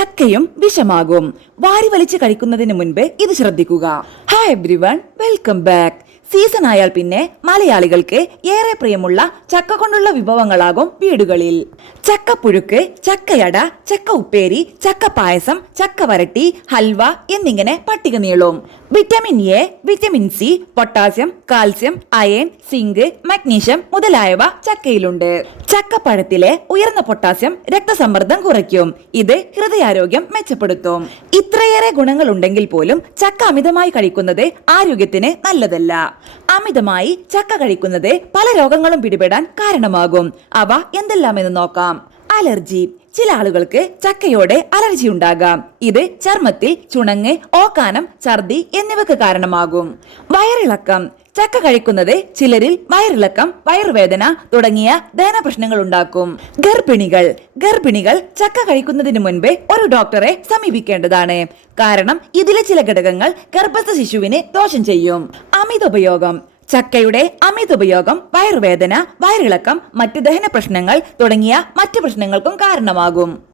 ചക്കയും വിഷമാകും. വാരി വലിച്ച് കഴിക്കുന്നതിന് മുൻപ് ഇത് ശ്രദ്ധിക്കുക. Hi everyone, welcome back. Season ആയാൽ പിന്നെ മലയാളികൾക്ക് ഏറെ പ്രിയമുള്ള ചക്ക കൊണ്ടുള്ള വിഭവങ്ങളാകും വീടുകളിൽ. ചക്കപ്പുഴുക്ക്, ചക്കയട, ചക്ക ഉപ്പേരി, ചക്ക പായസം, ചക്ക വരട്ടി, ഹൽവ എന്നിങ്ങനെ പട്ടിക നീളും. Vitamin A, vitamin C, potassium, calcium, iron, zinc, magnesium മുതലായവ ചക്കയിലുണ്ട്. ചക്കപ്പഴത്തിലെ ഉയർന്ന പൊട്ടാസ്യം രക്തസമ്മർദ്ദം കുറയ്ക്കും. ഇത് ഹൃദയാരോഗ്യം മെച്ചപ്പെടുത്തും. ഇത്രയേറെ ഗുണങ്ങൾ ഉണ്ടെങ്കിൽ പോലും ചക്ക അമിതമായി കഴിക്കുന്നത് ആരോഗ്യത്തിന് നല്ലതല്ല. അമിതമായി ചക്ക കഴിക്കുന്നത് പല രോഗങ്ങളും പിടിപെടാൻ കാരണമാകും. അവ എന്തെല്ലാമെന്ന് നോക്കാം. അലർജി. ചില ആളുകൾക്ക് ചക്കയോടെ അലർജി ഉണ്ടാകാം. ഇത് ചർമ്മത്തിൽ ചുണങ്ങ്, ഓക്കാനം, ഛർദി എന്നിവക്ക് കാരണമാകും. വയറിളക്കം. ചക്ക കഴിക്കുന്നത് ചിലരിൽ വയറിളക്കം, വയറുവേദന തുടങ്ങിയ ദഹന പ്രശ്നങ്ങൾ ഉണ്ടാക്കും. ഗർഭിണികൾ ചക്ക കഴിക്കുന്നതിന് മുൻപ് ഒരു ഡോക്ടറെ സമീപിക്കേണ്ടതാണ്. കാരണം ഇതിലെ ചില ഘടകങ്ങൾ ഗർഭസ്ഥ ശിശുവിന് ദോഷം ചെയ്യും. അമിതോപയോഗം. ചക്കയുടെ അമിതോപയോഗം വയറുവേദന, വയറിളക്കം, മറ്റ് ദഹന പ്രശ്നങ്ങൾ തുടങ്ങിയ മറ്റു പ്രശ്നങ്ങൾക്കും കാരണമാകും.